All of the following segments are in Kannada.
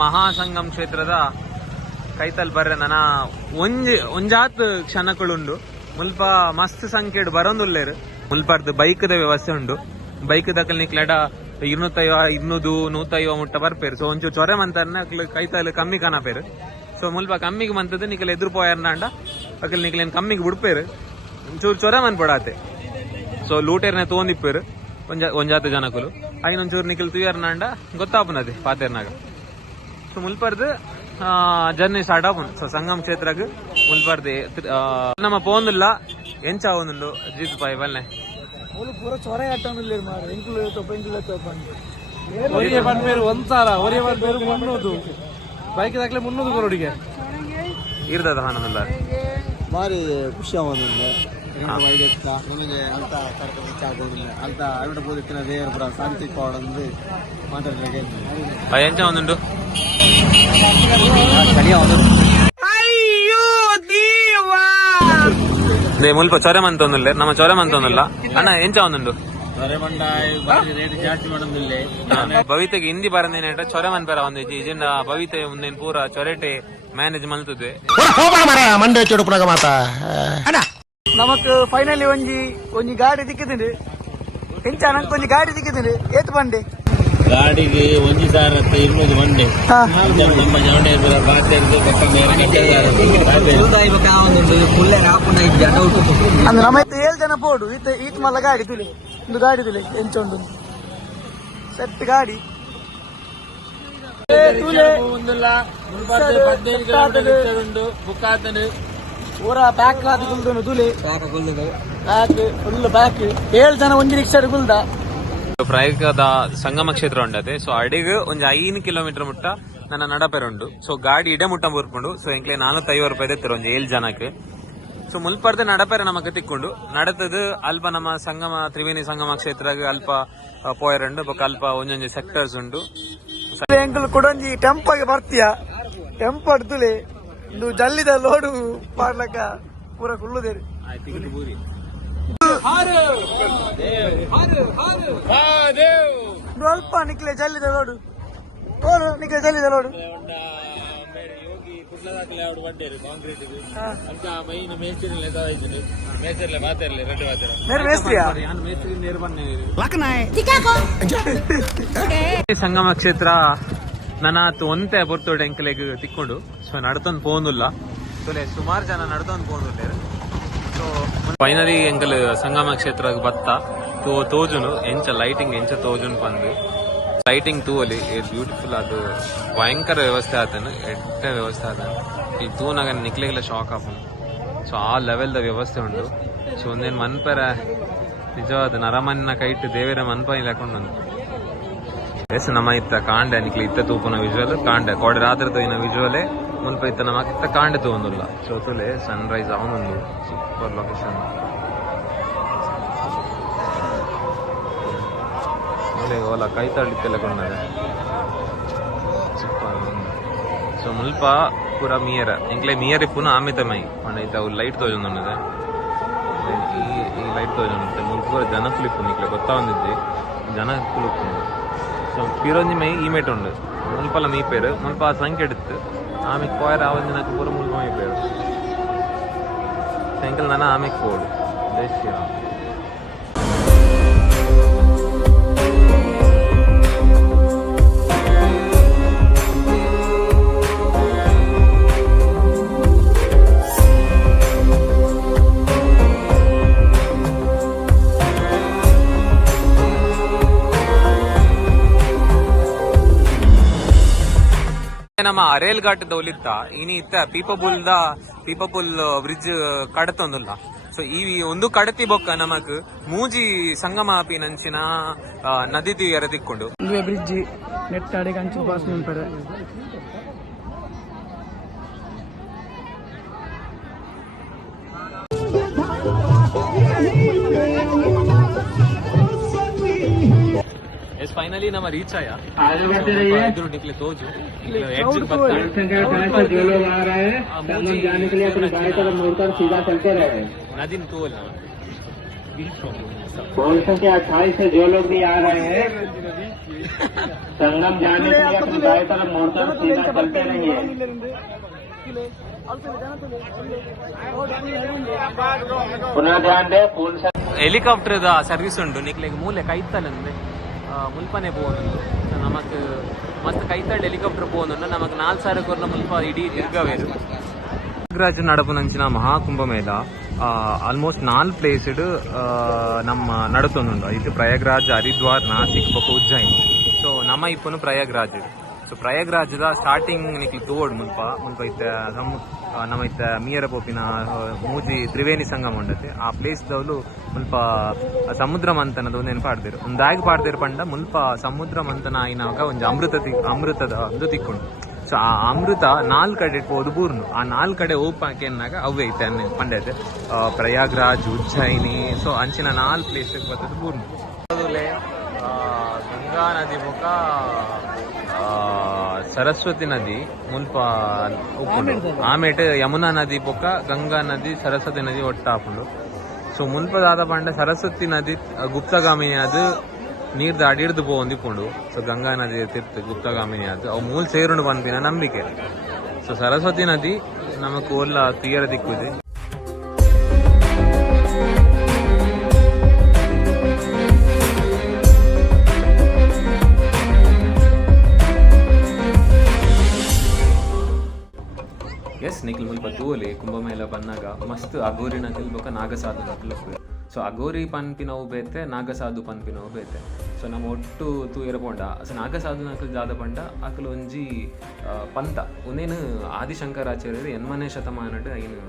ಮಹಾಸಂಗಮ್ ಕ್ಷೇತ್ರದ ಕೈತಲ್ ಬರ್ರೆ ನನ ಒಂಜಾತ್ ಕ್ಷಣಕುಳುಂಡು ಮುಲ್ಪ ಮಸ್ತ್ ಸಂಖ್ಯೆಡ್ ಬರೋಂದುಲ್ಲೇರು ಮುಲ್ಪರ್ದು ಬೈಕ್ದ ವ್ಯವಸ್ಥೆ ಉಂಡು ಬೈಕ್ ದಕ್ಕಲ್ ನಿಕ್ಲೆಡ 250 ಮುಟ್ಟ ಬರ್ಪೇರು. ಸೊ ಒಂಚೂರು ಚೊರೆ ಮಂತಾರ ಕೈತಲ್ ಕಮ್ಮಿ ಕಾಣಪೇರು. ಸೊ ಮುಲ್ಪ ಕಮ್ಮಿಗೆ ಮಂತದ್ದು ನಿಕಲ್ ಎದುರು ಪೋಯರ್ನಾಂಡ ಅಕಲ್ ನಿಕ್ಲೇನ್ ಕಮ್ಮಿಗೆ ಬಿಡ್ಪೇರು ಒಂಚೂರು ಚೊರೆ ಮನ್ಪಡಾತೆ. ಸೊ ಲೂಟೇರ್ನೆ ತಗೊಂಡಿಪ್ಪೇರು ಒಂಜಾತ್ ಜನಕುಲು ಐನೊಂಚೂರು ನಿಕಲ್ ತುಯರ್ನಾಂಡ ಗೊತ್ತಾಪನದೆ ಪಾತೇರ್ನಾಗ. ಸೊ ಮುಲ್ಪರ್ದು ಜರ್ನಿ ಸ್ಟಾರ್ಟ್ ಆಪುಂಡು. ಸೊ ಸಂಗಮ್ ಕ್ಷೇತ್ರಗ್ ಮುಲ್ಪರ್ದು ನಮ್ಮ ಪೋಂದುಲ್ಲ ಎಂಚ ಒಂದುಂಡು ಜೀತ್ ಪಾಯ್ ಬಲ್ಲೆ ಪೂರ ಚೊರೆ ಕಟ್ಟೊಂದಿಲ್ಲೇರು ಮಾರ ಎಂಕ್ಲು ಒರಿಗೆ ಬಂದ್ಮೇರು 1000 ಒರಿಗೆ ಬಂದ್ಮೇರು 300 ಬೈಕ್ ದಾಖಲೆ 300 ಕರೋಡಿಗೆ ಇರ್ತದ ಹಣಮಲ್ಲ ಭಾರಿ ಖುಷಿ ಆಗೋದಿಲ್ಲ ವೈದ್ಯಕ್ಕ ನನಗೆ ಅಂತ ಕರ್ಕೊಂಡು ಖುಷಿ ಆಗೋದಿಲ್ಲ ಅಂತ ಅವരുടെ പോലത്തിന് ದೇವರು ಕೂಡ ಶಾಂತಿ ಕೊಡಂದು ಮಾತಾಡ್ಲಿಕ್ಕೆ ಎಂಚ ಒಂದುಂಡು ಅಯ್ಯೋ ದೇವಾ ಮುಲ್ಪ ಚೊರೆ ಮಂತೊಂದುಲ್ಲ ನಮ್ಮ ಚೊರೆ ಮಂತೊಂದುಲ್ಲ ಅಣ್ಣ ಎಂಚ ಒಂದುಂಡು ಭವಿತೆಗೆ ಹಿಂದಿ ಬರಂದೇನೇಟ ಚೊರೆ ಮನ್ಪೇರ ಒಂದಿಜ್ಜಿ ಇಜಿಂದ ಭವಿತೆ ಮುಂದೇನು ಪೂರ ಚೊರೆಟೆ ಮ್ಯಾನೇಜ್ ಮಲ್ತದ್ವೆ ಮಂಡೆ ಚೊಡುಪುನಾಗ ಮಾತಾ ನಮಕ್ ಫೈನಲಿ ಒಂಜಿ ಗಾಡಿ ದಿಕ್ಕಿದ್ದೆ ಎಂಚ ನಂಗೆ ಒಂಜಿ ಗಾಡಿ ದಿಕ್ಕಿದ್ದೆ ಏತ್ ಬಂಡೆ ಗಾಡಿಗೆ 1,200 ಬಂಡೆ ನಮ್ಮ ಜವಣೆ ಅಂದ್ರೆ ನಮ್ಮ 7 ಜನ ಪೋಡು ಈತ ಮಲ್ಲ ಗಾಡಿ ತುಲಿ ಒಂದು ಗಾಡಿ ತುಲಿ ಎಂಚೊಂಡು ಸೆಟ್ ಗಾಡಿ ಊರ ಬ್ಯಾಕ್ ಗುಲ್ದು ತುಲಿ ಬ್ಯಾಕ್ ಫುಲ್ ಬ್ಯಾಕ್ 7 ಜನ ಒಂಜಿ ರಿಕ್ಷಾ ಗುಲ್ದ ಪ್ರಯಾಗದ ಸಂಗಮ ಕ್ಷೇತ್ರ ಉಂಡತೆ. ಸೊ ಅಡಿಗೆ ಒಂಜಿ 5 ಕಿಲೋಮೀಟರ್ ಮುಟ್ಟ ನನ್ನ ನಡಪೆರುಂಡು. ಸೊ ಗಾಡಿ ಇಡೆ ಮುಟ್ಟ ಬುರ್ಪುಂಡು. ಸೊ ಎಂಕ್ಲೆ 450 ರೂಪಾಯಿ ಎತ್ತಿರು ಒಂಜಿ 7 ಜನಕ್ಕೆ. ಸೊ ಮುಲ್ಪರ್ದೆ ನಡಪೆರ ನಮಕ್ ತಿಕ್ಕೊಂಡು ನಡತದು ಅಲ್ಪ ನಮ್ಮ ಸಂಗಮ ತ್ರಿವೇಣಿ ಸಂಗಮ ಕ್ಷೇತ್ರಗ್ ಅಲ್ಪ ಪೋಯರಂಡು ಬೊಕ ಅಲ್ಪ ಒಂಜೊಂಜಿ ಸೆಕ್ಟರ್ಸ್ ಉಂಡು. ಎಂಕಲ್ ಕೊಡೊಂಜಿ ಟೆಂಪಾಗೆ ಬರ್ತೀಯ ಟೆಂಪೋ ಅಡ್ದುಲೆ ಒಂದು ಜಲ್ಲಿದ ಲೋಡು ಪಾಡ್ಲಕ್ಕ ಪೂರ ಕುಳ್ಳುದೇರಿ ಅಲ್ಪ ನಿಕ್ಲೆ ಜಲ್ಲಿದ ಲೋಡು ನಿಕ್ಲೆ ಜಲ್ಲಿದ ಲೋಡು ಸಂಗಮ ಕ್ಷೇತ್ರ ನನ್ನ ಒಂತೆ ಬರ್ತೋಡೆ ಎಂಕಲೆಗ್ ತಿಕ್ಕೊಂಡು ಸೊ ನಡ್ತೊಂದು ಪೋಂದುಲ್ಲ ತೊಲೆ ಸುಮಾರು ಜನ ನಡ್ತೊಂದು ಪೋಂದುಲ್ಲೇರು. ಸೊ ಫೈನಲಿ ಎಂಕಲ್ ಸಂಗಮ ಕ್ಷೇತ್ರ ಬತ್ತ ತೋಜುನು ಎಂಚ ಲೈಟಿಂಗ್ ಎಂಚ ತೋಜುನು ಬಂದು ಲೈಟಿಂಗ್ ತೂವಲಿ ಬ್ಯೂಟಿಫುಲ್ ಅದು ಭಯಂಕರ ವ್ಯವಸ್ಥೆ ಆತನು ಎಡ್ಡ ವ್ಯವಸ್ಥೆ ಆತನು ಈ ತೂನಾಗ ನಿಕ್ಲೆಗೆಲ್ಲ ಶಾಕ್ ಆಪನು. ಸೊ ಆ ಲೆವೆಲ್ದ ವ್ಯವಸ್ಥೆ ಉಂಡು. ಸೊ ಒಂದೇನು ಮನ್ಪರ ನಿಜವಾದ ನರಮನ್ನ ಕೈಟ್ ದೇವರ ಮನ್ಪ ಲೆಕೊಂಡು ಎಸ್ ನಮ್ಮ ಇತ್ತ ಕಾಂಡೆ ನಿಕ್ಲಿ ಇತ್ತ ತೂಪುನ ವಿಜುವಲ್ ಕಾಂಡೆ ಕೋಡೆ ರಾತ್ರಿ ತೋಯಿನ ವಿಜುವಲೇ ಮುಲ್ಪ ಇತ್ತ ನಮ್ಮ ಇತ್ತ ಕಾಂಡೆ ತಗೊಂಡಿಲ್ಲ. ಸೊ ತುಲೆ ಸನ್ ರೈಸ್ ಅವನೊಂದು ಸೂಪರ್ ಲೊಕೇಶನ್ ಓಲ ಕೈ ತಳ್ಳಿತ್ತೆಲ್ಲ ಕೊಂಡರೆ ಸೂಪರ್. ಸೊ ಮುಲ್ಪ ಪೂರ ಮಿಯರ್ ಎಂಕ್ಲೆ ಮಿಯರ್ ಇಪ್ಪುನ ಆಮಿತ ಮೈ ಪಂಡ ಅವು ಲೈಟ್ ತೋಜೊಂದುಂಡೆ ಈ ಲೈಟ್ ತೋಜೊಂಡುತ್ತೆ ಮುಲ್ಪ ಪೂರ ಜನ ಫುಲಿಪ್ಪು ನಿಕ್ಲೆ ಗೊತ್ತಾ ಒಂದಿದ್ದೆ ಜನ ಫುಲಿಪ್ಪು. ಸೊ ಪಿರೊಂಜಿ ಮೈ ಈಮೇಟ್ ಉಂಡು ಮುಲ್ಪಲ ಮೀಪೇರು ಮುಲ್ಪ ಸಂಖ್ಯೆ ಎಡ್ತು ಆಮೆಗೆ ಪೋಯರ್ ಆವಂದಿನಕ್ಕೆ ಪೂರ ಮುಲ್ಪ ಮೀಪೇರು ಎಂಕಲ್ ನಾನು ಆಮೆಗೆ ಪೋಡು ಜೈ ಶ್ರೀರಾಮ್. ನಮ್ಮ ಅರೇಲ್ ಘಾಟದ ಒಲಿತ್ತ ಇನಿ ಇತ್ತ ಪೀಪಬುಲ್ ಬ್ರಿಡ್ಜ್ ಕಡತೊಂದುಲ್ಲ. ಸೊ ಈ ಒಂದು ಕಡತಿ ಬೊಕ್ಕ ನಮಕ್ ಮೂಜಿ ಸಂಗಮ ಆಪಿ ನಂಚಿನ ನದಿ ತೀರ ತಿಕ್ಕೊಂಡು ಬ್ರಿಡ್ಜ್ ನೆಟ್ಟಾಡಿ ಕಂಚು ಪಾಸ್ ನಿಂಪಡೆ ಎಸ್ ಫೈನಲ್ ಫೈನಲಿ ನಮ್ಮ ರೀಚ್ ಆಯ ಇದ್ರು ನಿಕ್ಲೆ ತೋಜು ನದಿನ್ ತೋಲ್ टोल संख्या 28 से जो लोग भी आ रहे हैं संगम जाने के लिए अपनी दाएं तरफ मोड़कर सीधा चलते रहिए। पुनः ध्यान दें पूल ಹೆಲಿಕಾಪ್ಟರ್ ಸರ್ವಿಸ್ ಉಂಟು ನಿಕ್ಲೆಗ್ ಮೂಲೆ ಕೈತಲ್ಲಂದ್ರೆ ಮುಲ್ಪನೆ ಪೋನುಂಡು ನಮಕ್ ಮಸ್ತ್ ಕೈತಡ್ ಹೆಲಿಕಾಪ್ಟರ್ ಪೋನುಂಡು ನಮಕ್ 4,000 ಕೊರ್ನ ಮುಲ್ಪ ಇಡೀ ತಿರ್ಗವೇರು ಪ್ರಯಾಗ್ರಾಜ್ ನಡಪುನಂಚಿನ ಮಹಾಕುಂಭಮೇಳ ಆಲ್ಮೋಸ್ಟ್ 4 ಪ್ಲೇಸ್ಡ್ ನಮ್ಮ ನಡತೊಂದುಂಡು ಇದು ಪ್ರಯಾಗ್ರಾಜ್ ಹರಿದ್ವಾರ್ ನಾಸಿಕ್ ಬೊಕ ಉಜ್ಜಯಿನಿ ಸೊ ನಮ್ಮ ಇಪ್ಪನು ಪ್ರಯಾಗ್ರಾಜ್ ಸೊ ಪ್ರಯಾಗ್ರಾಜ್ದ ಸ್ಟಾರ್ಟಿಂಗ್ ನಿಕ್ಲಿ ತೋಡ್ ಮುಲ್ಪ ಇತ್ತ ನಮ್ಮ ಇತ್ತ ಮೀಯರ ಪೋಪಿನ ಮೂಜಿ ತ್ರಿವೇಣಿ ಸಂಗಮ ಉಂಡತೆ ಆ ಪ್ಲೇಸ್ ದವಲು ಮುಲ್ಪ ಸಮುದ್ರ ಮಂಥನದ ಒಂದೇನು ಪಾಡ್ದೇರು ಒಂದಾಗಿ ಪಾಡ್ದೇರು ಪಂಡ ಮುಲ್ಪ ಸಮುದ್ರ ಮಂಥನ ಆಯ್ನಾಗ ಒಂದು ಅಮೃತದ ಒಂದು ತಿಕ್ಕೊಂಡು ಸೊ ಆ ಅಮೃತ 4 ಕಡೆ ಇಟ್ಬೋದು ಬೂರ್ನು ಆ 4 ಕಡೆ ಓಪಾಕೆ ಅನ್ನಾಗ ಅವೇ ಐತೆ ಪಂಡೈತೆ ಪ್ರಯಾಗ್ರಾಜ್ ಉಜ್ಜಯಿನಿ ಸೊ ಅಂಚಿನ 4 ಪ್ಲೇಸ್ ಬರ್ತದೆ ಬೂರ್ನು ಗಂಗಾ ನದಿ ಮುಖ ಸರಸ್ವತಿ ನದಿ ಮುಲ್ಪ ಉಪ್ಪುಂಡು ಆಮೇಲೆ ಯಮುನಾ ನದಿ ಬೊಕ್ಕ ಗಂಗಾ ನದಿ ಸರಸ್ವತಿ ನದಿ ಒಟ್ಟ ಹಾಕೊಂಡು ಸೊ ಮುನ್ಪದಾದ ಪಂಡ ಸರಸ್ವತಿ ನದಿ ಗುಪ್ತಗಾಮಿನಿ ಅದು ನೀರ್ ದಾಡಿ ಹಿಡ್ದು ಪೋಂದಿಪ್ಪುಂಡು ಸೊ ಗಂಗಾ ನದಿ ತಿರ್ತು ಗುಪ್ತಗಾಮಿನಿ ಅದು ಅವು ಮೂಲ ಸೇರುಂಡು ಪನ್ಪಿನ ನಂಬಿಕೆ ಸೊ ಸರಸ್ವತಿ ನದಿ ನಮಕ್ ಒಲ್ಲ ತೀರ ದಿಕ್ಕುದೆ ಎಸ್ ನಿಖಿಲ್ ಮುಲ್ಪ ತೂವಲಿ ಕುಂಭಮೇಳ ಬಂದಾಗ ಮಸ್ತ್ ಅಗೋರಿ ನಕಲ್ ಬೊಕ ನಾಗಸಾಧು ನಕಲ್ ಸೊ ಅಗೋರಿ ಪನ್ಪಿನವು ಬೇತೆ ನಾಗಸಾಧು ಪನ್ಪಿನವು ಬೇತೆ ಸೊ ನಮ್ಮ ಒಟ್ಟು ತೂಯರ ಪೋಂಡ ಸೊ ನಾಗಸಾಧು ನಕಲ್ ಜಾದ ಪಂಡ ಅಕಲ್ ಒಂಜಿ ಪಂಥ ಒಂದೇನು ಆದಿಶಂಕರಾಚಾರ್ಯರು 8ನೇ ಶತಮಾನಡ್ ಐನು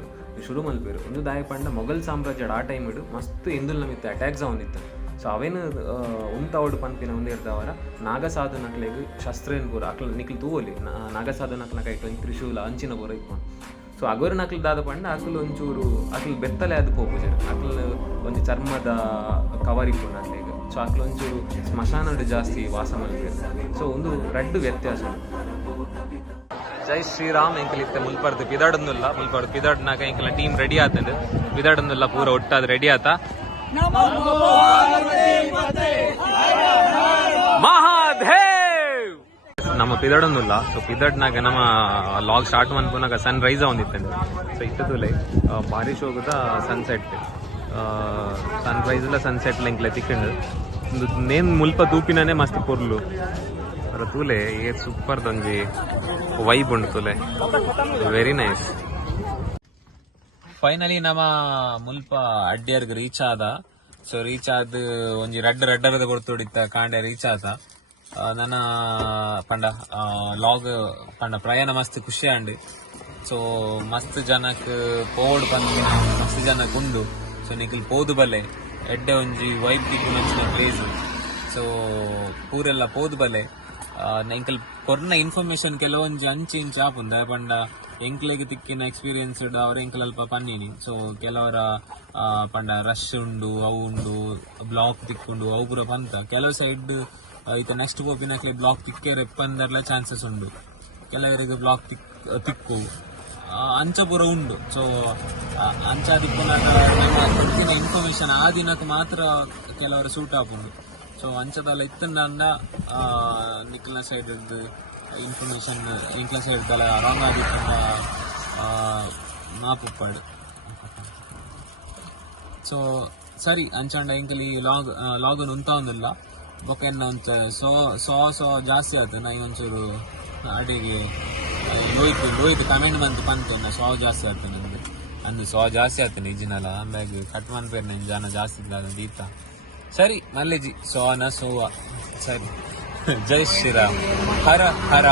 ಶುರು ಮಲ್ಪೇರು ಒಂದು ದಾಯ ಪಂಡ ಮೊಘಲ್ ಸಾಮ್ರಾಜ್ಯಡ್ ಆ ಟೈಮ್ ಇಡು ಮಸ್ತ್ ಎಂದುಲ್ ನಮಿತ್ತು ಅಟ್ಯಾಕ್ಸ್ ಅವನಿತ್ತು ಸೊ ಅವೇನು ಉಂತವಡು ಪನ್ಪಿನ ಒಂದೇ ಇರ್ದವರ ನಾಗಸಾಧು ನಕ್ಲೆಗ್ ಶಸ್ತ್ರೇನ್ ಪೂರ ಅಕ್ಲ ನಿಕ್ಲು ತೂವಲಿ ನಾಗಸಾಧು ನಕ್ಲ ಕೈಟ್ ಒಂದು ತ್ರಿಶೂಲ ಅಂಚಿನ ಪೂರ ಇಕ್ಕೊಂಡು ಸೊ ಅಗೋರಿ ನಕ್ಲು ದಾದ ಪಂಡ ಅಕ್ಲು ಒಂಚೂರು ಅಕ್ಲು ಬೆತ್ತಲೆ ಅದು ಪೋಪುಜ ಅಕ್ಲು ಒಂದು ಚರ್ಮದ ಕವರ್ ಇಕ್ಕೊಂಡು ಅಕ್ಲೆಗ್ ಸೊ ಅಕ್ಲು ಒಂಚೂರು ಸ್ಮಶಾನಡ್ ಜಾಸ್ತಿ ವಾಸ ಮಲ್ಪೇರು ಸೊ ಒಂದು ರೆಡ್ ವ್ಯತ್ಯಾಸ ಜೈ ಶ್ರೀರಾಮ್ ಎಂಕಲಿತ್ತ ಮುಲ್ಪರ್ದು ಪಿದಾಡೊಂದುಲ್ಲ ಮುಲ್ಪರ್ದು ಪಿದಾಡ್ನಾಗ ಎಂಕಲ ಟೀಮ್ ರೆಡಿ ಆತಂದು ಪಿದಾಡೊಂದುಲ್ಲ ಪೂರ ಒಟ್ಟಾದ ರೆಡಿ ಆತ ಮಹಾದೇವ್ ನಮ್ಮ ಪಿದಾಡೊಂದುಲ್ಲ ಸೊ ಪಿದಾಡ್ನಾಗ ನಮ್ಮ ಲಾಗ್ ಸ್ಟಾರ್ಟ್ ಮನ್ಪುನಾಗ ಸನ್ ರೈಸ್ ಒಂದಿತ್ತಂದು ಸೊ ಇತ್ತದೂಲೆ ಭಾರಿ ಶೋಗದ ಸನ್ಸೆಟ್ ಸನ್ ರೈಸ್ ಇಲ್ಲ ಸನ್ಸೆಟ್ ಲೆಂಕ್ಲೆ ತಿಕ್ಕಂಡು ಒಂದು ನೇಮ್ ಮುಲ್ಪ ತೂಪಿನೇ ಮಸ್ತ್ ಪೊರ್ಲು ಅರ ತೂಲೆ ಏ ಸೂಪರ್ ದೊಂಜಿ ವೈಬ್ ಉಂಡು ತೂಲೆ ವೆರಿ ನೈಸ್ ಫೈನಲಿ ನಮ್ಮ ಮುಲ್ಪ ಅಡ್ಡಿಯರ್ಗ್ ರೀಚ್ ಆದ ಸೊ ರೀಚ್ ಆದ ಒಂಜಿ ರಡ್ಡರದ ಕೊಡ್ತೊಡಿತ್ತ ಕಾಂಡೆ ರೀಚ್ ಆದ ನನ್ನ ಪಂಡ ಲಾಗ್ ಪಂಡ ಪ್ರಯಾಣ ಮಸ್ತ್ ಖುಷಿ ಆಂಡ್ ಸೊ ಮಸ್ತ್ ಜನಕ್ ಪೋಡ್ ಬಂದು ಮಸ್ತ್ ಜನಕ್ ಉಂಡು ಸೊ ನಿಖಿಲ್ ಪೋದು ಬಲ್ಲೆ ಎಡ್ಡೆ ಒಂಜಿ ವೈಬ್ ದಿಕ್ಕು ನಚ್ಚಿನ ಪ್ಲೇಸ್ ಸೊ ಪೂರೆಲ್ಲ ಪೋದು ಬಲ್ಲೆ ಎಂಕಲ್ ಕೊರ್ನ ಇನ್ಫಾರ್ಮೇಶನ್ ಕೆಲವೊಂಜಿ ಅಂಚಿ ಇಂಚ ಆಪುಂದ ಪಂಡ ಎಂಕ್ಲೆಗ್ ತಿಕ್ಕಿನ ಎಕ್ಸ್ಪೀರಿಯನ್ಸ್ ಅವ್ರ ಎಂಕಲ್ ಅಲ್ಪ ಪನ್ನೀನಿ ಸೊ ಕೆಲವರ ಪಂಡ ರಶ್ ಉಂಡು ಅವು ಉಂಡು ಬ್ಲಾಕ್ ತಿಕ್ಕೊಂಡು ಅವು ಪೂರ ಪಂತ ಕೆಲವು ಸೈಡ್ ಈತ ನೆಕ್ಸ್ಟ್ ಪೋಪಿನಕ್ಲೆ ಬ್ಲಾಕ್ ತಿಕ್ಕರೆ ಎಪ್ಪಂದರ್ಲ ಚಾನ್ಸಸ್ ಉಂಡು ಕೆಲವರಿಗೆ ಬ್ಲಾಕ್ ತಿಕ್ಕು ಅಂಚ ಪೂರ ಉಂಡು ಸೊ ಅಂಚ ದಿಕ್ಕುನಾಗ ಕೊಡ್ತಿನ ಇನ್ಫಾರ್ಮೇಶನ್ ಆ ದಿನಕ್ಕೆ ಮಾತ್ರ ಕೆಲವರ ಸೂಟ್ ಆಪುಂಡು ಸೊ ಅಂಚದಲ್ಲ ಇತ್ತಂದ ನಿಕ್ಲ ಸೈಡ್ ಇನ್ಫಾರ್ಮೇಶನ್ ಇಂಕ್ಲ ಸೈಡ್ ತಲ ರಾಂಗ್ ಆಗಿತ್ತ ಮಾಪುಪ್ಪಾಡು ಸೊ ಸರಿ ಅಂಚಂಡ ಇಂಕಲಿ ಲಾಗನ್ ಉಂತ ಒಂದಿಲ್ಲ ಬೊಕೆನ್ನ ಒಂಚ ಸೊ ಜಾಸ್ತಿ ಆಯ್ತು ನಾ ಒಂಚೂರು ಅಡಿಗೆ ಲೋಯ್ತು ಕಮೆಂಟ್ ಬಂತು ಪಂತ ಸೊ ಜಾಸ್ತಿ ಆಗ್ತದೆ ನನಗೆ ಅಂದು ಸೊ ಜಾಸ್ತಿ ಆಗ್ತಾನೆ ಇಜಿನಲ್ಲ ಆಮ್ಯಾಗ ಕಟ್ ಮನ್ಪೇರ್ ನನ್ನ ಜನ ಜಾಸ್ತಿ ಇಲ್ಲ ದೀತ ಸರಿ ಮಲ್ಲೆಜಿ ಸೋನ ಸೋವ ಸರಿ ಜೈ ಶ್ರೀರಾಮ್ ಹರ ಹರ